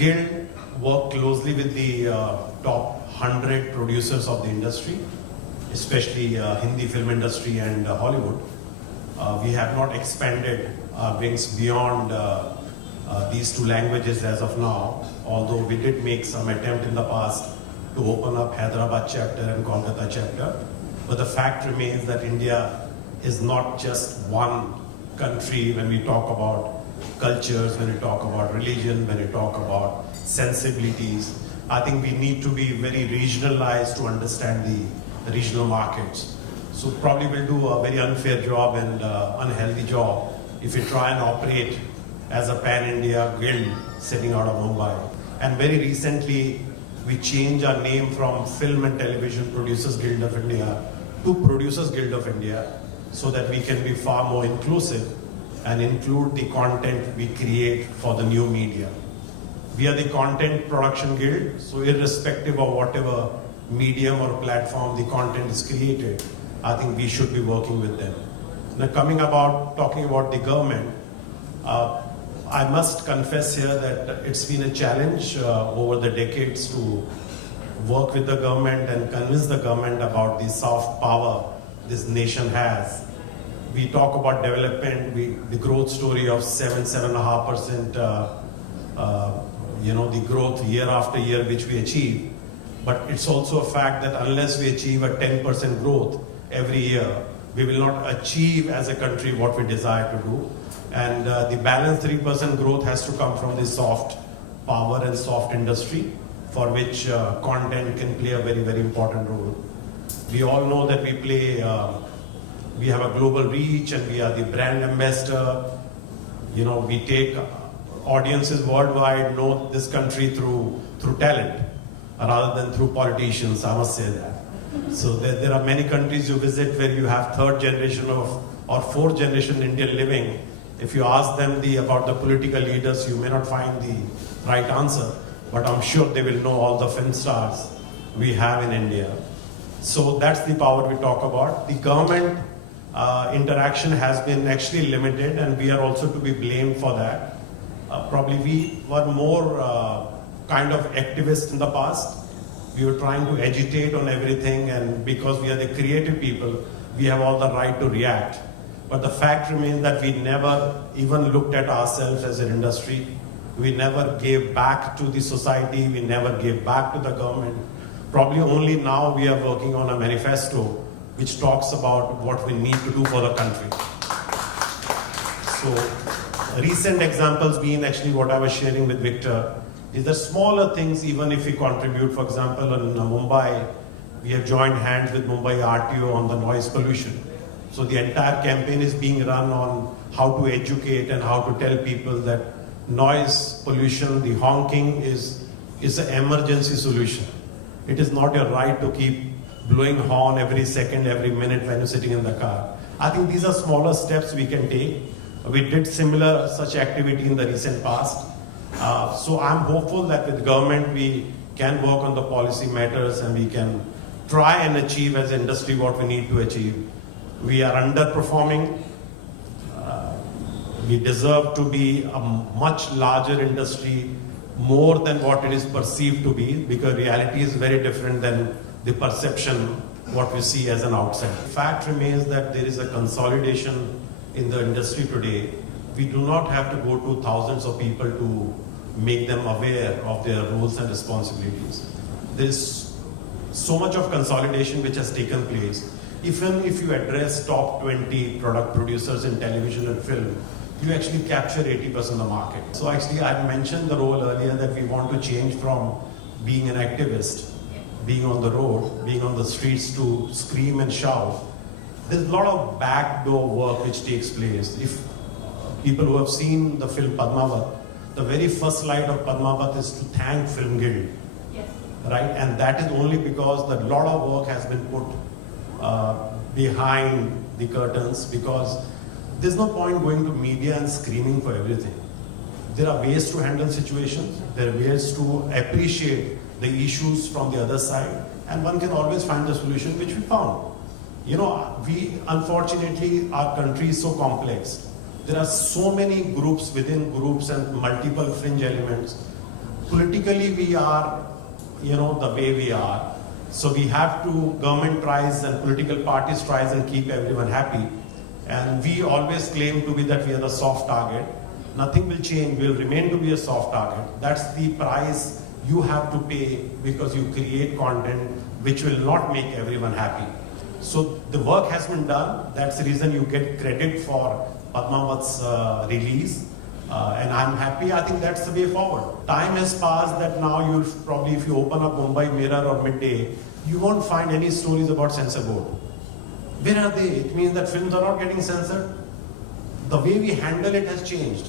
Guild work closely with the top 100 producers of the industry, especially Hindi film industry and Hollywood. We have not expanded our wings beyond these two languages as of now, although we did make some attempt in the past to open up Hyderabad chapter and Kolkata chapter. But the fact remains that India is not just one country when we talk about cultures, when we talk about religion, when we talk about sensibilities. I think we need to be very regionalized to understand the regional markets. So probably we'll do a very unfair job and unhealthy job if we try and operate as a pan-India guild sitting out of Mumbai. And very recently, we changed our name from Film and Television Producers Guild of India to Producers Guild of India so that we can be far more inclusive and include the content we create for the new media. We are the content production guild, so irrespective of whatever medium or platform the content is created, I think we should be working with them. Now talking about the government, I must confess here that it's been a challenge over the decades to work with the government and convince the government about the soft power this nation has. We talk about development, the growth story of 7.5%, the growth year after year which we achieve. But it's also a fact that unless we achieve a 10% growth every year, we will not achieve as a country what we desire to do. And the balanced 3% growth has to come from the soft power and soft industry, for which content can play a very, very important role. We all know that we have a global reach and we are the brand ambassador. We take audiences worldwide know this country through talent rather than through politicians, I must say that. So there are many countries you visit where you have third generation or fourth generation Indian living. If you ask them about the political leaders, you may not find the right answer, but I'm sure they will know all the film stars we have in India. So that's the power we talk about. The government interaction has been actually limited, and we are also to be blamed for that. Probably we were more kind of activists in the past. We were trying to agitate on everything, and because we are the creative people, we have all the right to react. But the fact remains that we never even looked at ourselves as an industry. We never gave back to the society. We never gave back to the government. Probably only now we are working on a manifesto which talks about what we need to do for the country. So recent examples being actually what I was sharing with Victor is the smaller things, even if we contribute. For example, in Mumbai, we have joined hands with Mumbai RTO on the noise pollution. So the entire campaign is being run on how to educate and how to tell people that noise pollution, the honking is an emergency solution. It is not your right to keep blowing horn every second, every minute when you're sitting in the car. I think these are smaller steps we can take. We did similar such activity in the recent past. So I'm hopeful that with government we can work on the policy matters and we can try and achieve as an industry what we need to achieve. We are underperforming. We deserve to be a much larger industry, more than what it is perceived to be, because reality is very different than the perception, what we see as an outside. The fact remains that there is a consolidation in the industry today. We do not have to go to thousands of people to make them aware of their roles and responsibilities. There is so much of consolidation which has taken place. Even if you address top 20 product producers in television and film, you actually capture 80% of the market. So actually I mentioned the role earlier that we want to change from being an activist, being on the road, being on the streets to scream and shout. There's a lot of backdoor work which takes place. If people who have seen the film Padmavat, the very first slide of Padmavat is to thank Film Guild. Yes. Right? And that is only because a lot of work has been put behind the curtains, because there's no point going to media and screaming for everything. There are ways to handle situations. There are ways to appreciate the issues from the other side, and one can always find the solution, which we found. Unfortunately, our country is so complex. There are so many groups within groups and multiple fringe elements. politically we are, the way we are. So we have to, government tries and political parties tries and keep everyone happy. And we always claim to be that we are the soft target. Nothing will change, we'll remain to be a soft target. That's the price you have to pay because you create content which will not make everyone happy. So the work has been done. That's the reason you get credit for Padmavat's release. And I'm happy. I think that's the way forward. Time has passed that now you'll probably, if you open up Mumbai Mirror or Midday, you won't find any stories about censor board. Where are they? It means that films are not getting censored. The way we handle it has changed.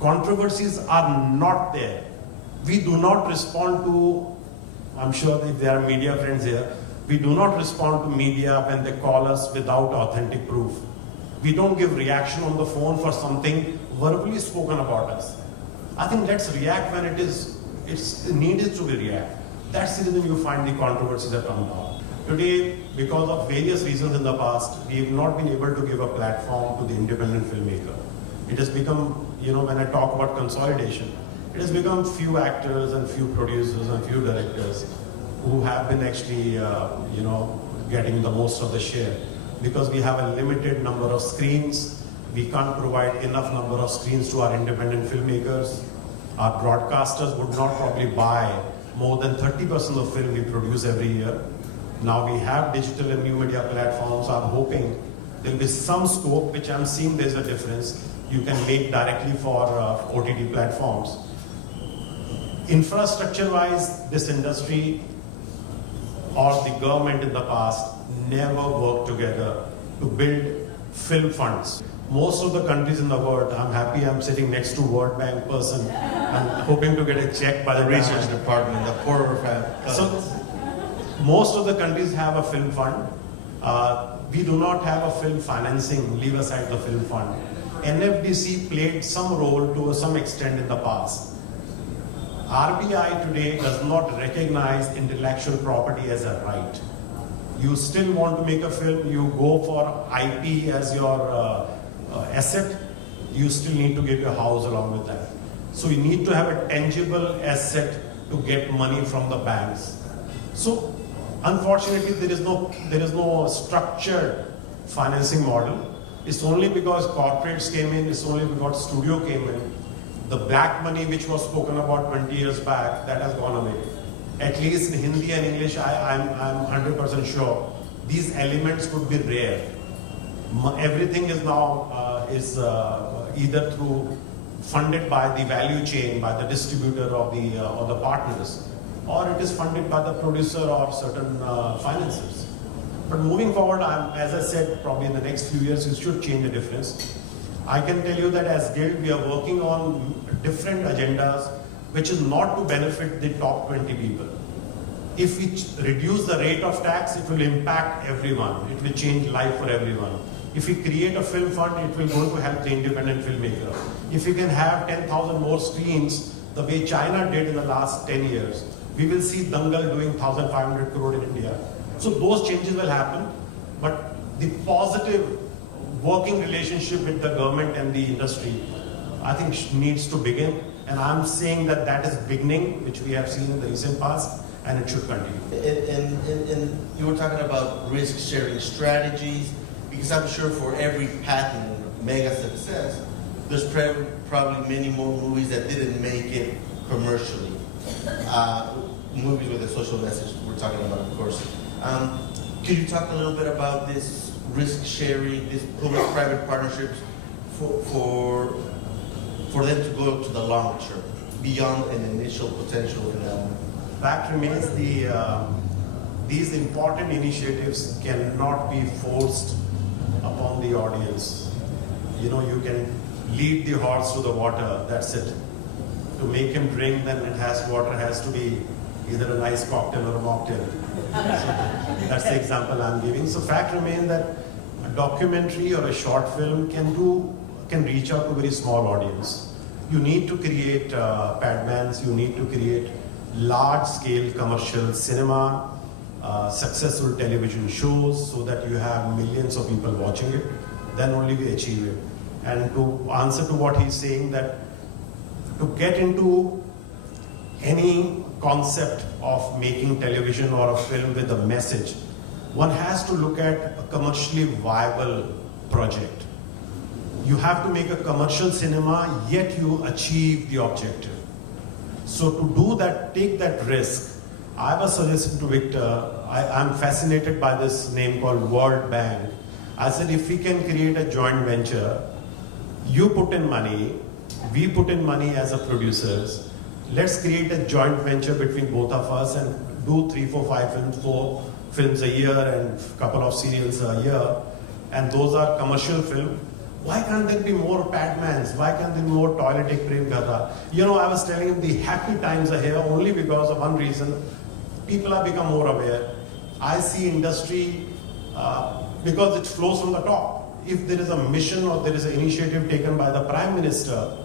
Controversies are not there. We do not respond to, I'm sure if there are media friends here, we do not respond to media when they call us without authentic proof. We don't give reaction on the phone for something verbally spoken about us. I think let's react when it's needed to be react. That's the reason you find the controversies that come down. Today, because of various reasons in the past, we have not been able to give a platform to the independent filmmaker. It has become, when I talk about consolidation, it has become few actors and few producers and few directors who have been actually, getting the most of the share. Because we have a limited number of screens, we can't provide enough number of screens to our independent filmmakers. Our broadcasters would not probably buy more than 30% of film we produce every year. Now we have digital and new media platforms. I'm hoping there'll be some scope, which I'm seeing there's a difference. You can make directly for OTT platforms. Infrastructure-wise, this industry or the government in the past never worked together to build film funds. Most of the countries in the world, I'm happy I'm sitting next to World Bank person. I'm hoping to get a check by the research department, the poorer So most of the countries have a film fund. We do not have a film financing, leave aside the film fund. NFDC played some role to some extent in the past. RBI today does not recognize intellectual property as a right. You still want to make a film, you go for IP as your asset, you still need to get your house along with that. So you need to have a tangible asset to get money from the banks. So unfortunately there is no structured financing model. It's only because corporates came in, it's only because studio came in. The black money which was spoken about 20 years back, that has gone away. At least in Hindi and English, I'm 100% sure these elements could be rare. Everything is now either through funded by the value chain, by the distributor or the partners, or it is funded by the producer or certain financiers. But moving forward, as I said, probably in the next few years, it should change the difference. I can tell you that as Guild, we are working on different agendas, which is not to benefit the top 20 people. If we reduce the rate of tax, it will impact everyone. It will change life for everyone. If we create a film fund, it will go to help the independent filmmaker. If we can have 10,000 more screens, the way China did in the last 10 years, we will see Dangal doing 1,500 crore in India. So those changes will happen, but the positive working relationship with the government and the industry, I think needs to begin. And I'm saying that that is beginning, which we have seen in the recent past, and it should continue. And you were talking about risk-sharing strategies, because I'm sure for every path and mega success, there's probably many more movies that didn't make it commercially. Movies with a social message we're talking about, of course. Could you talk a little bit about this risk sharing, these public-private partnerships for them to go to the long term, beyond an initial potential investment? Fact remains, these important initiatives cannot be forced upon the audience. You can lead the horse to the water, that's it. To make him drink, then water has to be either a nice cocktail or a mocktail. So that's the example I'm giving. So fact remains that a documentary or a short film can reach out to a very small audience. You need to create Padmans, you need to create large-scale commercial cinema, successful television shows, so that you have millions of people watching it. Then only we achieve it. And to answer to what he's saying, that to get into any concept of making television or a film with a message, one has to look at a commercially viable project. You have to make a commercial cinema, yet you achieve the objective. So to do that, take that risk. I was suggesting to Victor, I'm fascinated by this name called World Bank. I said, if we can create a joint venture, you put in money, we put in money as a producers, let's create a joint venture between both of us and do 3, 4, 5 films, 4 films a year and a couple of serials a year, and those are commercial film. Why can't there be more Padmans? Why can't there be more Toiletic Prem Gatha? You know, I was telling him the happy times are here only because of one reason. People have become more aware. I see industry because it flows from the top. If there is a mission or there is an initiative taken by the Prime Minister,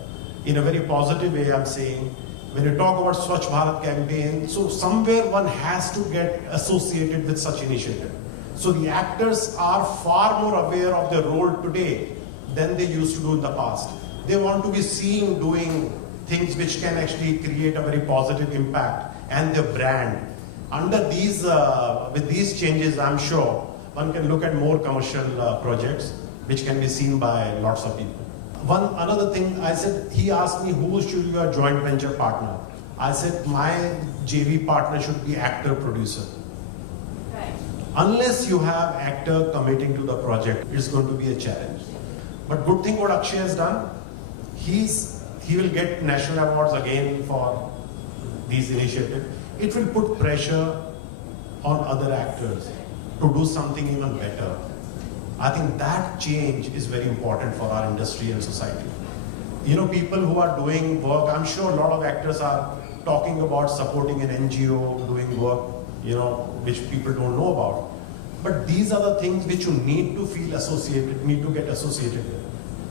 in a very positive way, I'm saying, when you talk about Swachh Bharat campaign, so somewhere one has to get associated with such initiative. So the actors are far more aware of their role today than they used to do in the past. They want to be seen doing things which can actually create a very positive impact and their brand. Under these, with these changes, I'm sure one can look at more commercial projects which can be seen by lots of people. Another thing, I said, he asked me who should be your joint venture partner. I said my JV partner should be actor-producer. Right. Unless you have actor committing to the project, it's going to be a challenge. But good thing what Akshay has done, he will get national awards again for these initiatives. It will put pressure on other actors to do something even better. I think that change is very important for our industry and society. You know, people who are doing work, I'm sure a lot of actors are talking about supporting an NGO, doing work, you know, which people don't know about. But these are the things which you need to feel associated, need to get associated with.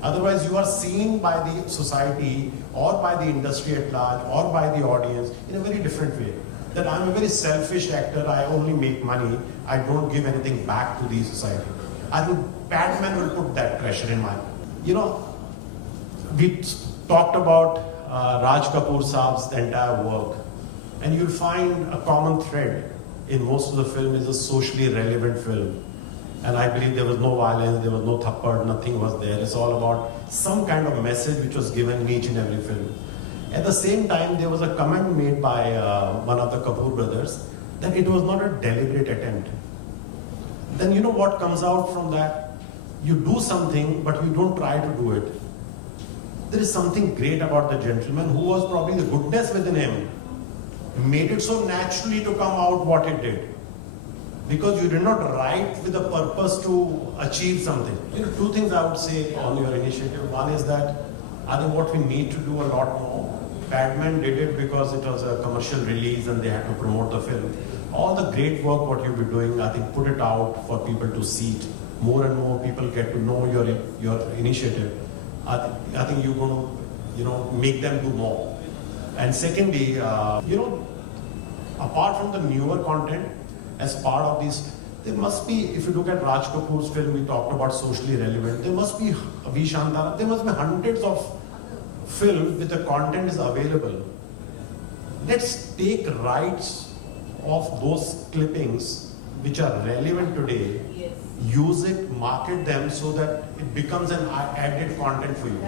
Otherwise, you are seen by the society or by the industry at large or by the audience in a very different way. That I'm a very selfish actor, I only make money, I don't give anything back to the society. I think Padman will put that pressure in mind. You know, we talked about Raj Kapoor Saab's entire work, and you'll find a common thread in most of the film is a socially relevant film. And I believe there was no violence, there was no thappad, nothing was there. It's all about some kind of message which was given in each and every film. At the same time, there was a comment made by one of the Kapoor brothers that it was not a deliberate attempt. Then you know what comes out from that? You do something, but you don't try to do it. There is something great about the gentleman who was probably the goodness within him, made it so naturally to come out what it did. Because you did not write with a purpose to achieve something. You know, 2 things I would say on your initiative. One is that I think what we need to do a lot more. Padman did it because it was a commercial release and they had to promote the film. All the great work what you'll be doing, I think put it out for people to see it. More and more people get to know your initiative. I think you're going to, you know, make them do more. And secondly, you know, apart from the newer content, as part of this, there must be, if you look at Raj Kapoor's film, we talked about socially relevant, there must be Vishantara, there must be hundreds of films with the content is available. Let's take rights of those clippings which are relevant today, Yes. use it, market them so that it becomes an added content for you.